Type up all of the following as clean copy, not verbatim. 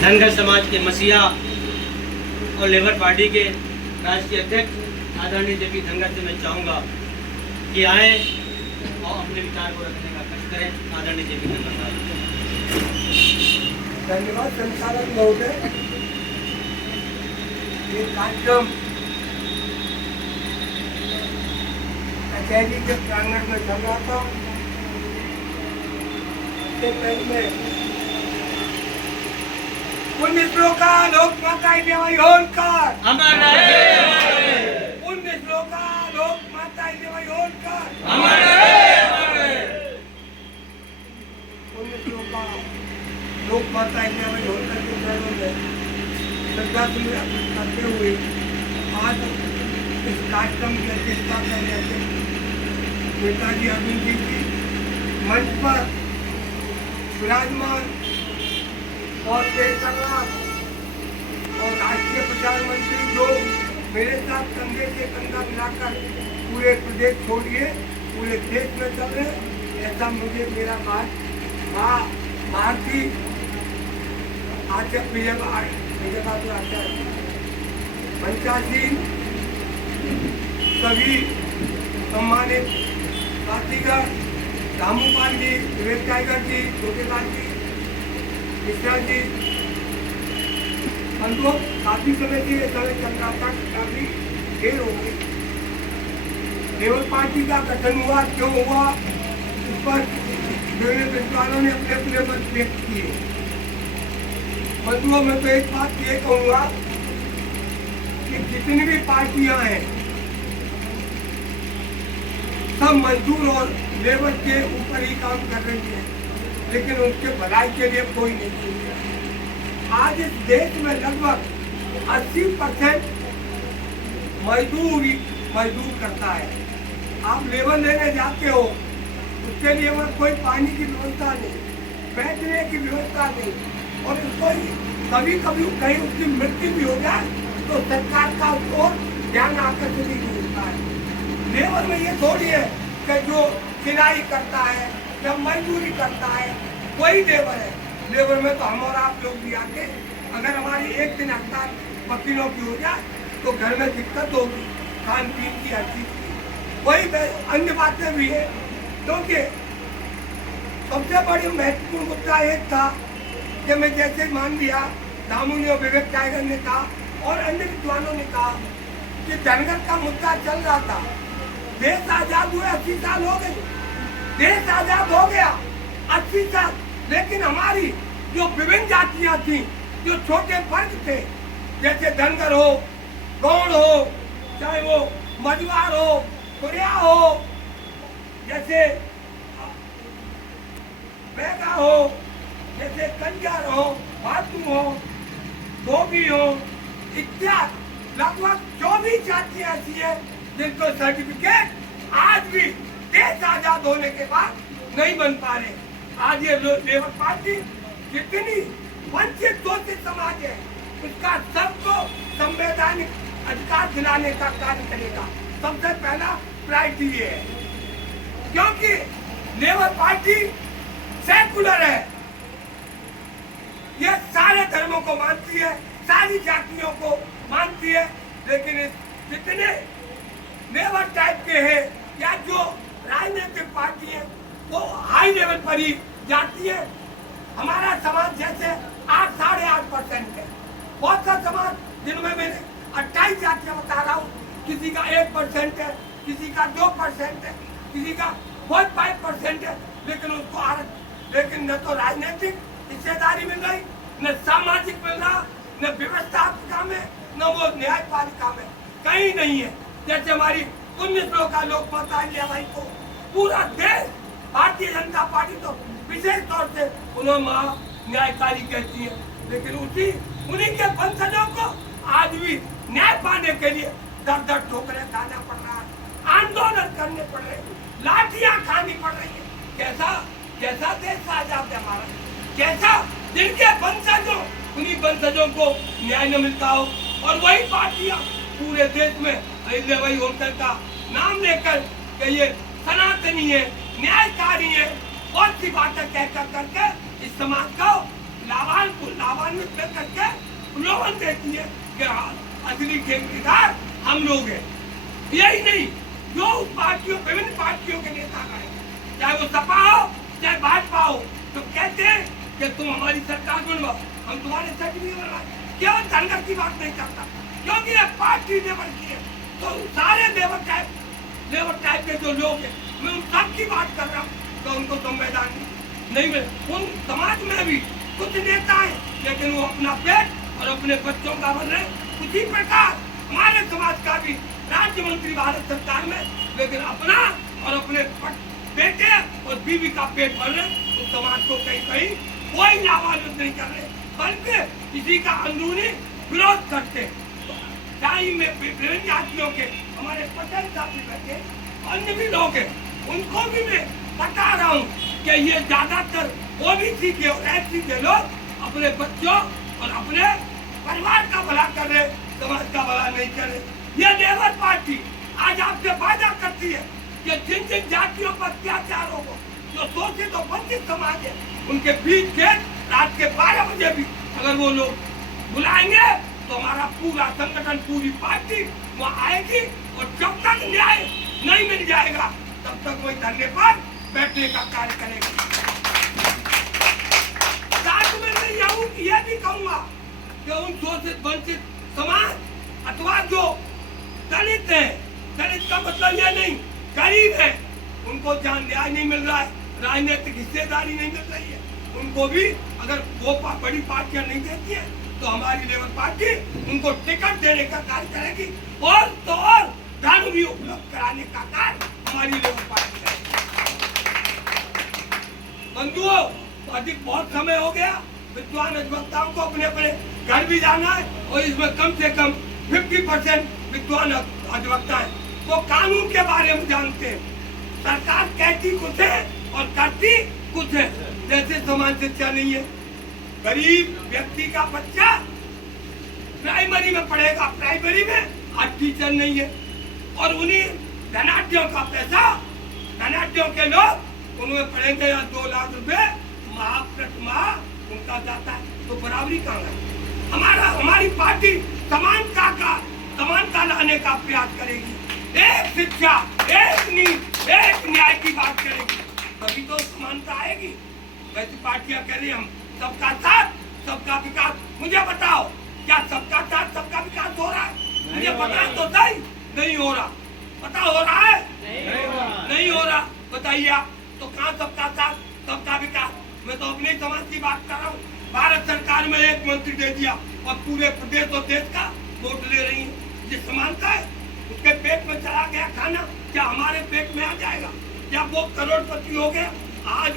धनगर समाज के मसीहा और लेबर पार्टी के राष्ट्रीय अध्यक्ष आदरणीय जेपी धनगर से मैं चाहूँगा कि आए और अपने विचार को रखने का कष्ट करें। आदरणीय जेपी धनगर साहब। धन्यवाद संचालक महोदय। ये कार्यक्रम कचहरी के प्रांगण में चल रहा था। पहले पुण्य श्लोका लोक माता देवाई होलकर अमर रहे। पुण्य श्लोका लोक माता देवाई होलकर अमर रहे। पुण्य श्लोका लोक माता देवाई होलकर के चरणों में श्रद्धांजलि अर्पित करते हुए आज इस कार्यक्रम की अध्यक्षता कर रहे थे नेताजी अरविंद जी की मंच पर विराजमान और और राष्ट्रीय प्रचार मंत्री जो मेरे साथ कंधे से कंधा मिलाकर पूरे प्रदेश छोड़िए पूरे देश में चल रहे, ऐसा मुझे मेरा भारतीय आचार्य मंचासीन सभी सम्मानित साथीगण रामूपाल जी, विवेक टाइगर जी, जोगेलाल जी, मिश्रा जी, बंधुओं काफी समय से समय चल रहा था, काफी देर हो गई। लेबर पार्टी का गठन हुआ, क्यों हुआ, इस पर विभिन्न विद्वानों ने अपने अपने मत व्यक्त किए। बंधुओं मैं तो एक बात ये कहूँगा कि जितनी भी पार्टियां हैं सब मजदूर और लेबर के ऊपर ही काम कर रही है, लेकिन उनके भलाई के लिए कोई नहीं सोच। आज इस देश में लगभग 80% मजदूर करता है। आप लेबर लेने जाते हो, उसके लिए वहाँ कोई पानी की व्यवस्था नहीं, बैठने की व्यवस्था नहीं, और उसको कभी कभी कहीं उसकी मृत्यु भी हो जाए तो सरकार का उसको ध्यान आकर्षित नहीं होता है। लेबर में ये थोड़ी है कि जो सिलाई करता है या मजदूरी करता है वही लेबर है। लेबर में तो हम और आप लोग भी आके अगर हमारी एक दिन हड़ताल वकीलों की हो जाए तो घर में दिक्कत होगी, खान पीन की, हर चीज की। वही अन्य बातें भी है, क्योंकि सबसे बड़ी महत्वपूर्ण मुद्दा एक था कि मैं जैसे मान लिया दामू ने और विवेक टाइगर ने कहा और अन्य विद्वानों ने कहा कि धनगर का मुद्दा चल रहा था। देश आजाद हुए 80 साल हो गए, देश आजाद हो गया 80 साल, लेकिन हमारी जो विभिन्न जातियां थी, जो छोटे वर्ग थे, जैसे धनगर हो, गौड़ हो, चाहे वो मजवार हो, कुरिया हो, जैसे बैगा हो, जैसे कंजार हो, भातू हो, धोबी हो, इत्यादि लगभग 24 जातियां ऐसी है जिनको सर्टिफिकेट आज भी देश आजाद होने के बाद नहीं बन पा रहे। आज ये लेबर पार्टी जितनी वंचित शोषित समाज है उसका सबको संवैधानिक अधिकार दिलाने का कार्य करेगा। सबसे पहला प्रायोरिटी ये है, क्योंकि लेबर पार्टी सेकुलर है, ये सारे धर्मों को मानती है, सारी जातियों को मानती है, लेकिन जितने लेबर टाइप के हैं या जो राजनीतिक पार्टी है वो हाई लेवल पर ही जाती है। हमारा समाज जैसे 8-8.5% है, बहुत सा समाज जिनमें मैंने 28 जातियां बता रहा हूँ, किसी का 1% है, किसी का 2% है, किसी का 5% है, लेकिन उसको लेकिन न तो राजनीतिक हिस्सेदारी मिल रही, न सामाजिक मिल रहा, न व्यवस्थापिका में, न वो न्यायपालिका में, कहीं नहीं है। जैसे हमारी पुण्य श्लोका लोक माता देवाई को पूरा देश भारतीय जनता पार्टी तो विशेष तौर से उन्होंने महा न्यायकारी कहती है, लेकिन उन्हीं के वंशजों को आज भी न्याय पाने के लिए दर दर ठोकरें खाना पड़ रहा है, आंदोलन करने पड़ रहे, लाठियां खानी पड़ रही है। कैसा देश आजाद है हमारा, कैसा जिनके वंशजों उन्हीं वंशजों को न्याय न मिलता हो, और वही पार्टियां पूरे देश में वही होलकर का नाम लेकर कि ये सनातनी है, न्यायकारी है, बहुत सी बातें कहकर करके इस समाज को लाभान्वित में करके प्रलोभन देती है कि असली ठेकेदार हम लोग हैं। यही नहीं, जो पार्टियों, विभिन्न पार्टियों के नेता गए, चाहे वो सपा हो चाहे भाजपा हो, तो कहते हैं कि तुम हमारी सरकार बनवाओ, हम तुम्हारे सर्टिफिकेट बनवाए। क्यों धनगर की बात नहीं करता? क्योंकि ये पार्टी लेवल की है। तो सारे लेवल टाइप के जो लोग हैं, मैं उन सब की बात कर रहा हूँ, तो उनको संविधान नहीं मिले। उन समाज में भी कुछ नेता हैं, लेकिन वो अपना पेट और अपने बच्चों का बन रहे। उसी प्रकार हमारे समाज का भी राज्य मंत्री भारत सरकार में, लेकिन अपना और अपने बेटे और बीवी का पेट भर रहे। उस समाज को कहीं कहीं कोई लाभान्वित नहीं कर रहे, बल्कि इसी का अंदरूनी विरोध करते। चाहे में विभिन्न जातियों के हमारे पटेल साथी बैठे, अन्य भी लोग हैं, उनको भी मैं बता रहा हूँ कि ये ज्यादातर ओबीसी के और एससी के लोग अपने बच्चों और अपने परिवार का भला कर रहे, समाज का भला नहीं कर रहे। ये लेबर पार्टी आज आपसे वादा करती है कि जिन जिन जातियों पर अत्याचार होगा, जो शोषित और वंचित समाज है, उनके बीच के रात के 12 बजे भी अगर वो लोग बुलाएंगे तो हमारा पूरा संगठन, पूरी पार्टी वहाँ आएगी। और जब तक न्याय नहीं मिल जाएगा तब तक वही धरने पर बैठने का कार्य करेगी। साथ में मैं यह भी कहूँगा कि उन शोषित वंचित समाज अथवा जो दलित है, दलित का मतलब यह नहीं गरीब है, उनको जहाँ न्याय नहीं मिल रहा है, राजनीतिक हिस्सेदारी नहीं मिल रही है, उनको भी अगर वो बड़ी पार्टियां नहीं देती है तो हमारी लेबर पार्टी उनको टिकट देने का कार्य करेगी और तो और धन भी उपलब्ध कराने का कार्य हमारी लेबर पार्टी करेगी। बंधुओं, अधिक बहुत समय हो गया, विद्वान अधिवक्ताओं को अपने अपने घर भी जाना है और इसमें कम से कम 50% विद्वान अधिवक्ता हैं, वो कानून के बारे में जानते हैं। सरकार कहती कुछ है और करती कुछ है। जैसे समान शिक्षा नहीं है, गरीब व्यक्ति का बच्चा प्राइमरी में पढ़ेगा, प्राइमरी में आज टीचर नहीं है, और उन्हीं धनाढ्यों का पैसा, धनाढ्यों के लोग उनमें पढ़ेंगे या 2 लाख रुपए माह उनका जाता है, तो बराबरी कहाँ है? हमारी पार्टी समानता लाने का प्रयास करेगी, एक शिक्षा, एक नीति, एक न्याय की बात करेगी, तभी तो समानता आएगी। वैसी पार्टियां कह रही हम सबका साथ सबका विकास। मुझे बताओ, क्या सबका साथ सबका विकास हो रहा है? मुझे पता तो सही नहीं हो रहा। पता हो रहा है? नहीं हो रहा। बताइए आप, तो कहाँ सबका साथ सबका विकास? मैं तो अपने समाज की बात कर रहा हूँ। भारत सरकार में एक मंत्री दे दिया और पूरे प्रदेश और देश का वोट ले रही है। ये समानता है? उसके पेट में चला गया खाना, क्या हमारे पेट में आ जाएगा? क्या वो करोड़पति हो गया? आज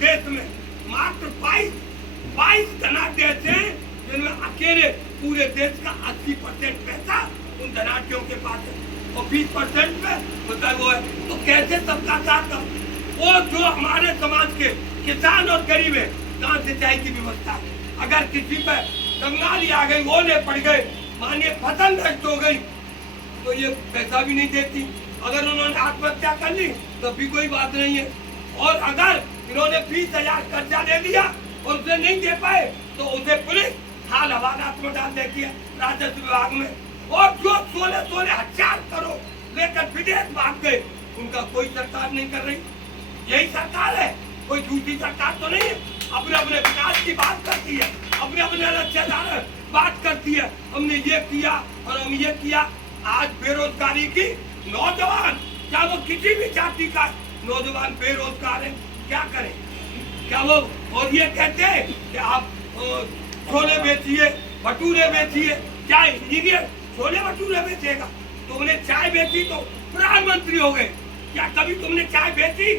देश में मात्र 22 धनाढ्य हैं, जिनमें अकेले पूरे देश का 80% पैसा उन धनाढ्यों के पास है और 20% में होता वो है। तो कैसे सबका साथ? वो जो हमारे समाज के किसान और गरीब है, कहाँ सिंचाई की व्यवस्था है? अगर किसी पे बंगाली आ गई, ओले पड़ गए, मानिए फसल नष्ट हो गई, तो ये पैसा भी नहीं देती। अगर उन्होंने आत्महत्या कर ली तो भी कोई बात नहीं है। और अगर इन्होंने 20,000 कर्जा ले लिया और उसे नहीं दे पाए तो उसे पुलिस हाल हवालात में डाल देती है, राजस्व विभाग में। और जो 16,000 करोड़ लेकर विदेश भाग गए, उनका कोई सरकार नहीं कर रही। यही सरकार है, कोई दूसरी सरकार तो नहीं है। अपने अपने विकास की बात करती है, अपने अपने लक्ष्य बात करती है, हमने ये किया और हम ये किया। आज बेरोजगारी की नौजवान, क्या वो किसी भी जाति का नौजवान बेरोजगार है, क्या करें? क्या वो और ये कहते हैं कि आप छोले बेचिए, भटूरे बेचिए? क्या इंजीनियर छोले भटूरे बेचेगा? तुमने चाय बेची तो प्रधानमंत्री हो गए। क्या कभी तुमने चाय बेची?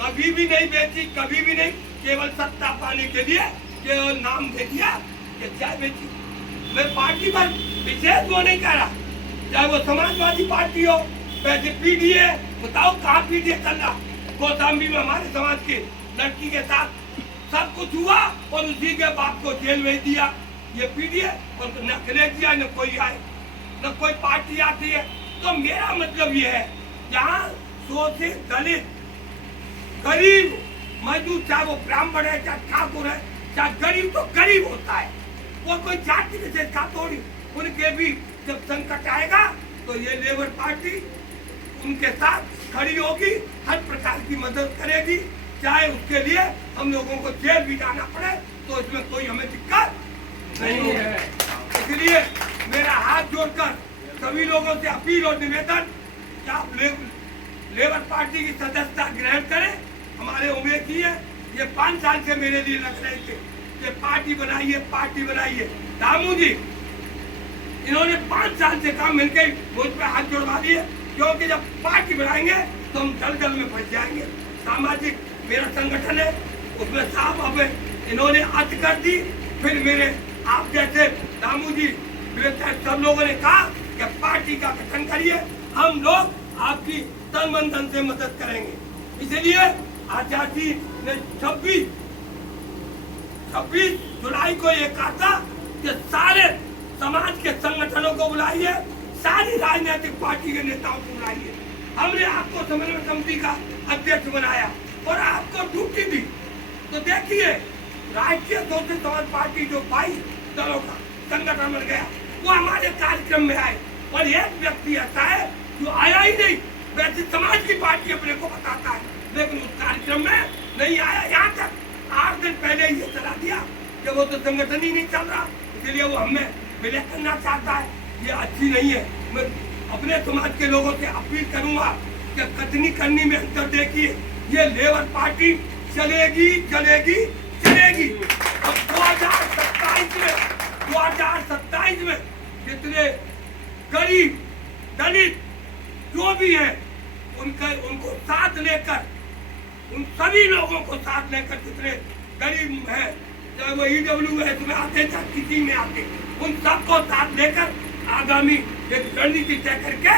कभी भी नहीं बेची, कभी भी नहीं। केवल सत्ता पाने के लिए केवल नाम दे दिया कि चाय बेची। मैं पार्टी पर विशेष वो नहीं कह रहा, चाहे वो समाजवादी पार्टी हो, वैसे पीडीए, बताओ कहाँ पीडीए चल रहा? कौशाम्बी में हमारे समाज की लड़की के साथ सब कुछ हुआ और उसी के बाप को जेल भेज दिया। ये पीडीए, और न खिले दिया, न कोई आए, न कोई पार्टी आती है। तो मेरा मतलब ये है, जहाँ शोषित, दलित, गरीब, मजदूर, चाहे वो ब्राह्मण है, चाहे ठाकुर है, चाहे गरीब, तो गरीब होता है। वो कोई जाति विशेष का थोड़ी, उनके भी जब संकट आएगा तो ये लेबर पार्टी उनके साथ खड़ी होगी, हर प्रकार की मदद करेगी, चाहे उसके लिए हम लोगों को जेल भी जाना पड़े तो इसमें कोई हमें दिक्कत नहीं है। इसलिए मेरा हाथ जोड़कर सभी लोगों से अपील और निवेदन कि आप लेबर पार्टी की सदस्यता ग्रहण करें। हमारे उम्मीद की है, ये 5 साल से मेरे लिए लग रहे थे कि पार्टी बनाइए। दामू जी इन्होंने 5 साल से काम मिलकर मुझ पे हाथ जोड़वा दिए, क्योंकि जब पार्टी बनाएंगे तो हम दलदल में फंस जाएंगे। सामाजिक मेरा संगठन है, उसमें साफ अब इन्होंने अत कर दी। फिर मेरे आप जैसे दामू जी सब लोगों ने कहा कि पार्टी का गठन करिए, हम लोग आपकी तन मन धन से मदद करेंगे। इसलिए आचार्य जी ने 26 जुलाई को ये कहा था कि सारे समाज के संगठनों को बुलाइए, सारी राजनीतिक पार्टी के नेताओं को बुलाइए। हमने आपको समन्वय समिति का अध्यक्ष बनाया और आपको ड्यूटी दी। तो देखिए, राष्ट्रीय सोशल समाज पार्टी जो 22 दलों का संगठन बन गया, वो हमारे कार्यक्रम में आए और एक व्यक्ति ऐसा है जो आया ही नहीं। वैसे समाज की पार्टी अपने को बताता है, लेकिन उस कार्यक्रम में नहीं आया। यहाँ तक 8 दिन पहले ही ये चला दिया कि वो तो संगठन ही नहीं चल रहा, इसलिए वो हमें विलय करना चाहता है। ये अच्छी नहीं है। मैं अपने समाज के लोगों से अपील करूंगा कि कथनी करनी में अंतर देखिए, ये लेबर पार्टी चलेगी। अब 2027 में जितने गरीब दलित जो भी है उनको साथ लेकर, उन सभी लोगों को साथ लेकर, जितने गरीब हैं, चाहे वो EWS में आते चाहे किसी में आते, उन सबको साथ लेकर आगामी एक रणनीति तय करके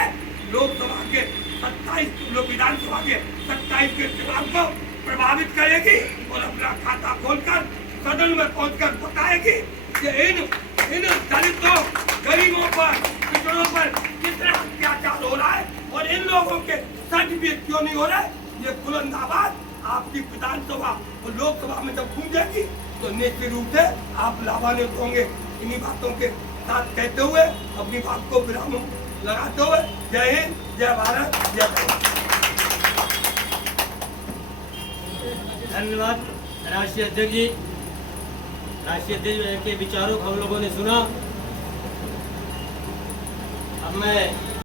लोकसभा के 27 विधानसभा के 27 के चुनाव को प्रभावित करेगी और अपना खाता खोलकर सदन में पहुंचकर बताएगी कि इन दलितों, गरीबों पर, पिछड़ों पर कितना अत्याचार हो रहा है और इन लोगों के सर्टिफिकेट क्यों नहीं हो रहा है। ये बुलंद आवाज आपकी विधानसभा और लोकसभा में जब गूंजेगी तो निश्चित रूप से आप लाभान्वित होंगे। इन्हीं बातों के साथ कहते हुए अपनी बात को विराम लगाते हुए जय हिंद, जय भारत, जय भारत। धन्यवाद राष्ट्रीय अध्यक्ष जी। राष्ट्रीय अध्यक्ष के विचारों को हम लोगों ने सुना। अब मैं